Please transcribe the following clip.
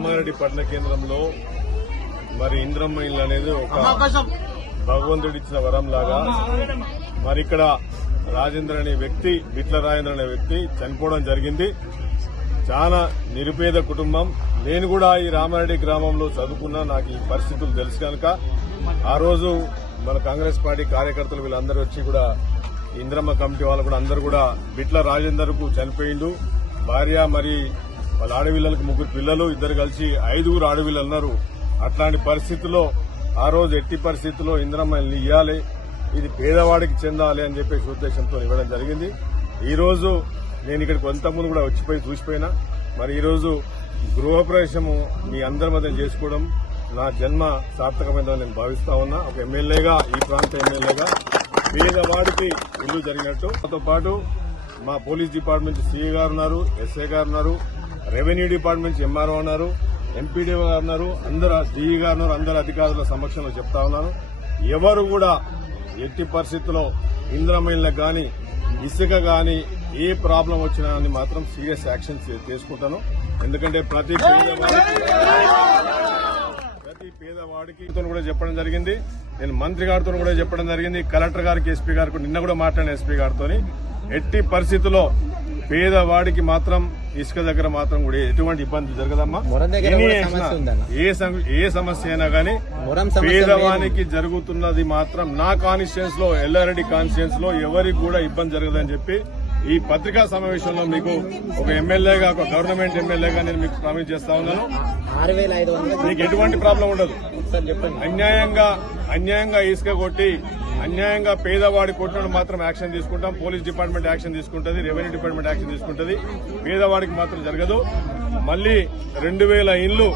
రామారెడ్డి పట్టణ కేంద్రంలో మరి ఇంద్రమ్మ ఇల్లు అనేది ఒక భగవంతుడిచ్చిన వరం లాగా మరి ఇక్కడ రాజేంద్ర అనే వ్యక్తి బిట్ల రాజేంద్ర అనే వ్యక్తి చనిపోవడం జరిగింది. చాలా నిరుపేద కుటుంబం. నేను కూడా ఈ రామారెడ్డి గ్రామంలో చదువుకున్నా, నాకు ఈ పరిస్థితులు తెలుసు కనుక ఆ రోజు మన కాంగ్రెస్ పార్టీ కార్యకర్తలు వీళ్ళందరూ వచ్చి కూడా ఇంద్రమ్మ కమిటీ వాళ్ళు కూడా అందరూ కూడా బిట్ల రాజేందర్ కు చనిపోయిండు. భార్య మరి వాళ్ళ ఆడపిల్లలకు 3 పిల్లలు, ఇద్దరు కలిసి 5 ఆడపిల్లలు ఉన్నారు. అట్లాంటి పరిస్థితుల్లో ఆ రోజు ఎట్టి పరిస్థితుల్లో ఇంద్రమ్మ ఇల్లు ఇవ్వాలి, ఇది పేదవాడికి చెందాలి అని చెప్పేసి ఉద్దేశంతో ఇవ్వడం జరిగింది. ఈ రోజు నేను ఇక్కడికి కొంతమంది కూడా వచ్చిపోయి చూసిపోయినా. మరి ఈ రోజు గృహప్రవేశము మీ అందరి మధ్య చేసుకోవడం నా జన్మ సార్థకమైందని నేను భావిస్తా ఉన్నా. ఒక ఎమ్మెల్యేగా, ఈ ప్రాంత ఎమ్మెల్యేగా పేదవాడికి ఇల్లు జరిగినట్టు. దాంతో పాటు మా పోలీస్ డిపార్ట్మెంట్ నుంచి సీఏ గారు ఉన్నారు, ఎస్ఐ గారు ఉన్నారు, రెవెన్యూ డిపార్ట్మెంట్ నుంచి ఎంఆర్ఓ ఉన్నారు, ఎంపీడీఓ గారు ఉన్నారు, అందరు డిఈ గారు ఉన్నారు. అందరు అధికారుల సమక్షంలో చెప్తా ఉన్నాను, ఎవరు కూడా ఎట్టి పరిస్థితుల్లో ఇంద్రమ్మ ఇళ్లకు గాని ఇసుక గాని ఏ ప్రాబ్లం వచ్చినా అని మాత్రం సీరియస్ యాక్షన్ తీసుకుంటాను. ఎందుకంటే ప్రతి పేదవాడికి కూడా చెప్పడం జరిగింది. నేను మంత్రి గారితో కూడా చెప్పడం జరిగింది, కలెక్టర్ గారికి, ఎస్పీ గారికి నిన్న కూడా మాట్లాడిన ఎస్పీ గారితో ఎట్టి పరిస్థితుల్లో పేదవాడికి మాత్రం ఇసుక దగ్గర మాత్రం కూడా ఎటువంటి ఇబ్బంది జరగదమ్మా. ఏ సమస్య అయినా గానీ పేదవానికి జరుగుతున్నది మాత్రం నా కాన్స్టిట్యూన్స్ లో, ఎల్లారెడ్డి కాన్స్టిట్యూన్స్ లో ఎవరికి కూడా ఇబ్బంది జరగదని చెప్పి ఈ పత్రికా సమావేశంలో మీకు ఒక ఎమ్మెల్యేగా, ఒక గవర్నమెంట్ ఎమ్మెల్యేగా నేను మీకు ప్రామిస్ చేస్తా ఉన్నాను. మీకు ఎటువంటి ప్రాబ్లం ఉండదు. అన్యాయంగా ఇసుక కొట్టి అన్యాయంగా పేదవాడి కొట్టడం మాత్రం యాక్షన్ తీసుకుంటాం. పోలీస్ డిపార్ట్మెంట్ యాక్షన్ తీసుకుంటుంది, రెవెన్యూ డిపార్ట్మెంట్ యాక్షన్ తీసుకుంటుంది. పేదవాడికి మాత్రం జరగదు. మళ్లీ 2000 ఇండ్లు